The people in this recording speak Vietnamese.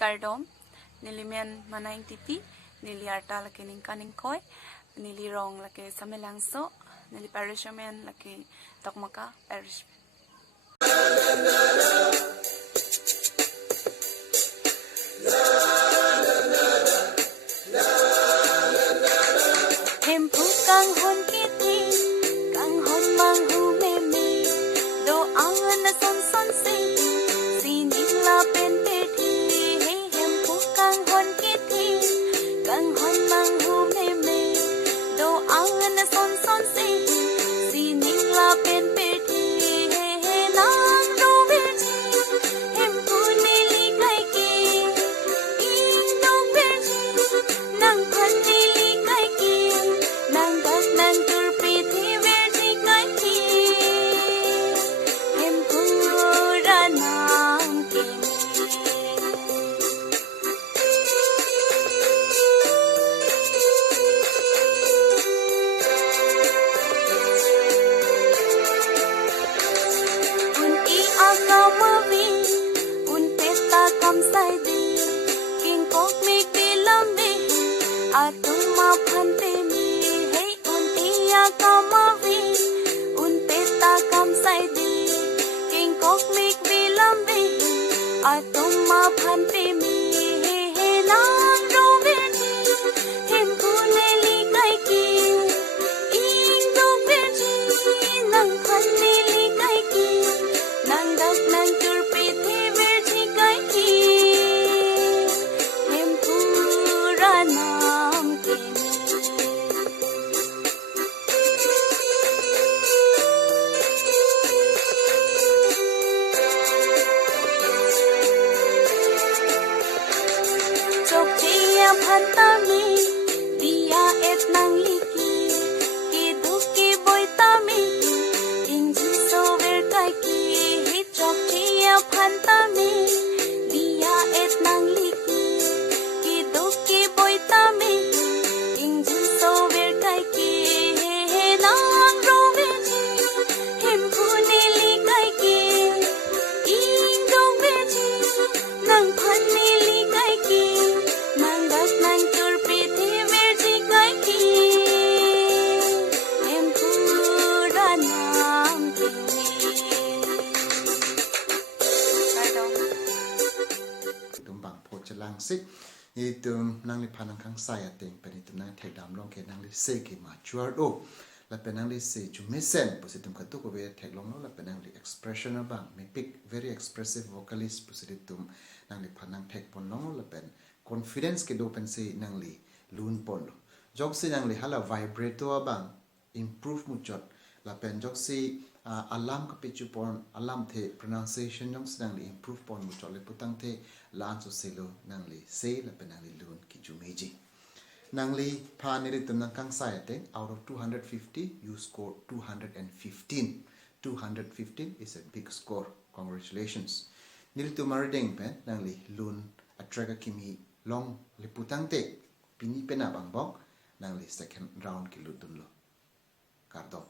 kardom nilimen manaing tipi nili arta laki ning kaning koi nili rong laki samelangso nili parishamen laki tokmaka parish hempu kang hon kiti kang hon mang hu me me do angan na son son sing sining la pen te thi hey hempu kang hon kiti kang hon mang hu me me do angan na son son sing sining la pen pe thi hey hey nang do be chi hempu ni li kai ki in do be chi nang phan ni li kai ki nang dak nang tur pi thi ve chi kai ki hempu ra nang ki un i akama vi un peta kam sai di king kok mi pi lam vi atuma phante mi hey un i akama vi un peta kam sai di king kok mi pi lam vi atuma phante mi hey hey nang ro ve chi hem pu ne li kai ki ing do ve chi nang phan ne li kai ki nang dak nang tur pi thi ve chi kai ki hem pu ra nam ki chok chia phan ta mi dia et nang li ki du ki boy ta mi ing ji so ver kai ki hi chok chia phan ta mi dia et nang li ki du ki boy ta mi ing ji so ver kai ki he nang ro ve chi hem pu ni li kai ki ing dong ve chi nang phan ni li kai ki nang dak nang tur pi thi ve chi kai ki hem pu ra nam ki pardon tum bang pho chalang sik ni tum nang li phanang khang sai ateng pe ni tum nang the dam long ke nang li se ke ma chuar do la pe nang li se chu me sen positum khatu ko be the long no la pe nang li expression bang me pick very expressive vocalist positum nang li phanang thek pon long la pen confidence ke do pen se nang li lun pon lo jok se nang li hala vibrato bang improve mu chot la pen jok se alam ka pichu pon alam the pronunciation jong se nang li improve pon mu chot le putang the lan so se lo nang li se la pen nang li lun ki chu meji nang li pha ni ri tum nang kang sai te out of 250 you score 215 215 is a big score congratulations nil tu mardeng pen nang li lun atraga kimi long li putang te pini pena bang bok nang li second round ki lu tum lo kardo